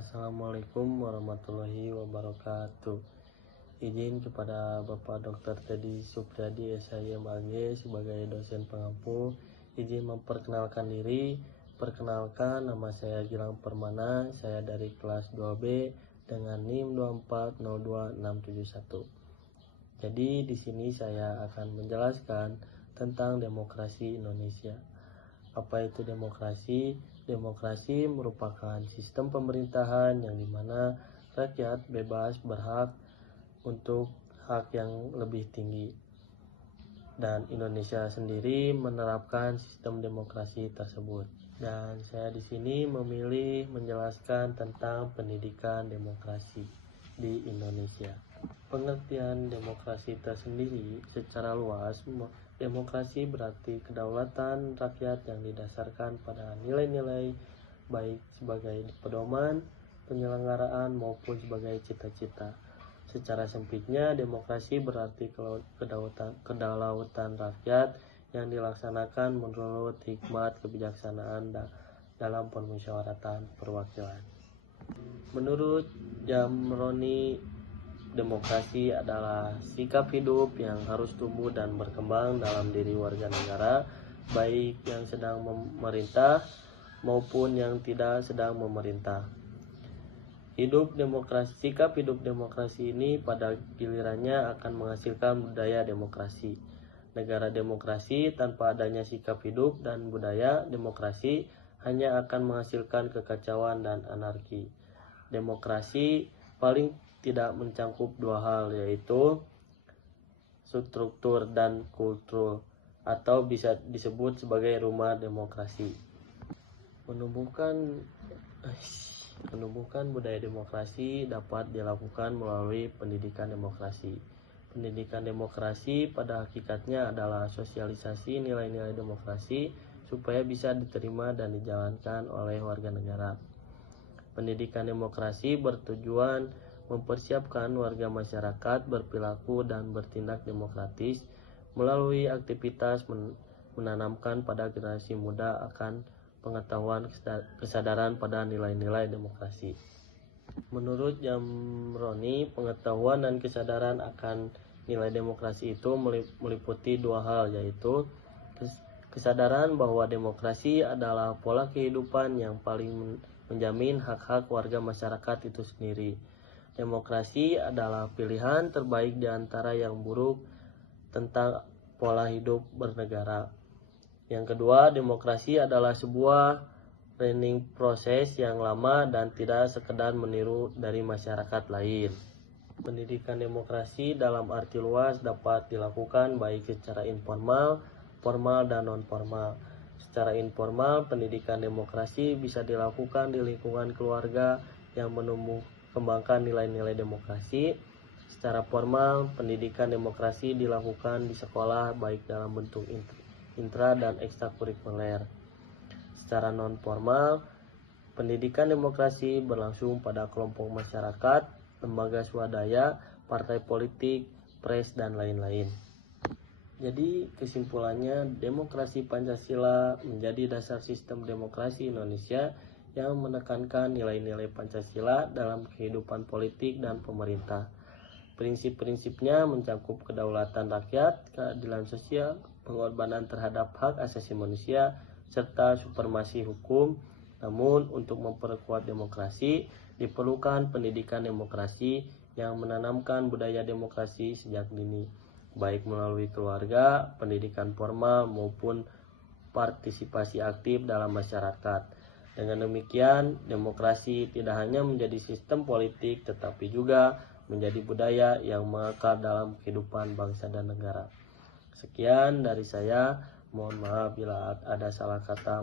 Assalamualaikum warahmatullahi wabarakatuh. Izin kepada Bapak Dr. Teddy Supriyadi SIMAG sebagai dosen pengampu, izin memperkenalkan diri. Perkenalkan, nama saya Gilang Permana, saya dari kelas 2B dengan NIM 2402671. Jadi di sini saya akan menjelaskan tentang demokrasi Indonesia. Apa itu demokrasi? Demokrasi merupakan sistem pemerintahan yang dimana rakyat bebas berhak untuk hak yang lebih tinggi. Dan Indonesia sendiri menerapkan sistem demokrasi tersebut. Dan saya di sini memilih menjelaskan tentang pendidikan demokrasi di Indonesia. Pengertian demokrasi tersendiri secara luas, demokrasi berarti kedaulatan rakyat yang didasarkan pada nilai-nilai baik sebagai pedoman, penyelenggaraan maupun sebagai cita-cita. Secara sempitnya, demokrasi berarti kedaulatan rakyat yang dilaksanakan menurut hikmat kebijaksanaan dalam permusyawaratan perwakilan. Menurut Jamroni, demokrasi adalah sikap hidup yang harus tumbuh dan berkembang dalam diri warga negara, baik yang sedang memerintah maupun yang tidak sedang memerintah. Sikap hidup demokrasi ini pada gilirannya akan menghasilkan budaya demokrasi. Negara demokrasi tanpa adanya sikap hidup dan budaya demokrasi hanya akan menghasilkan kekacauan dan anarki. Demokrasi paling tidak mencangkup dua hal, yaitu struktur dan kultur, atau bisa disebut sebagai rumah demokrasi. Menumbuhkan budaya demokrasi dapat dilakukan melalui pendidikan demokrasi. Pendidikan demokrasi pada hakikatnya adalah sosialisasi nilai-nilai demokrasi supaya bisa diterima dan dijalankan oleh warga negara. Pendidikan demokrasi bertujuan mempersiapkan warga masyarakat berperilaku dan bertindak demokratis melalui aktivitas menanamkan pada generasi muda akan pengetahuan kesadaran pada nilai-nilai demokrasi. Menurut Jamroni, pengetahuan dan kesadaran akan nilai demokrasi itu meliputi dua hal, yaitu kesadaran bahwa demokrasi adalah pola kehidupan yang paling menjamin hak-hak warga masyarakat itu sendiri. Demokrasi adalah pilihan terbaik di antara yang buruk tentang pola hidup bernegara. Yang kedua, demokrasi adalah sebuah learning proses yang lama dan tidak sekedar meniru dari masyarakat lain. Pendidikan demokrasi dalam arti luas dapat dilakukan baik secara informal, formal, dan non-formal. Secara informal, pendidikan demokrasi bisa dilakukan di lingkungan keluarga yang kembangkan nilai-nilai demokrasi. Secara formal, pendidikan demokrasi dilakukan di sekolah baik dalam bentuk intra dan ekstrakurikuler. Secara non-formal, pendidikan demokrasi berlangsung pada kelompok masyarakat, lembaga swadaya, partai politik, pres, dan lain-lain. Jadi kesimpulannya, demokrasi Pancasila menjadi dasar sistem demokrasi Indonesia yang menekankan nilai-nilai Pancasila dalam kehidupan politik dan pemerintah. Prinsip-prinsipnya mencakup kedaulatan rakyat, keadilan sosial, pengorbanan terhadap hak asasi manusia, serta supremasi hukum. Namun untuk memperkuat demokrasi, diperlukan pendidikan demokrasi yang menanamkan budaya demokrasi sejak dini, baik melalui keluarga, pendidikan formal, maupun partisipasi aktif dalam masyarakat. Dengan demikian, demokrasi tidak hanya menjadi sistem politik, tetapi juga menjadi budaya yang mengakar dalam kehidupan bangsa dan negara. Sekian dari saya, mohon maaf bila ada salah kata.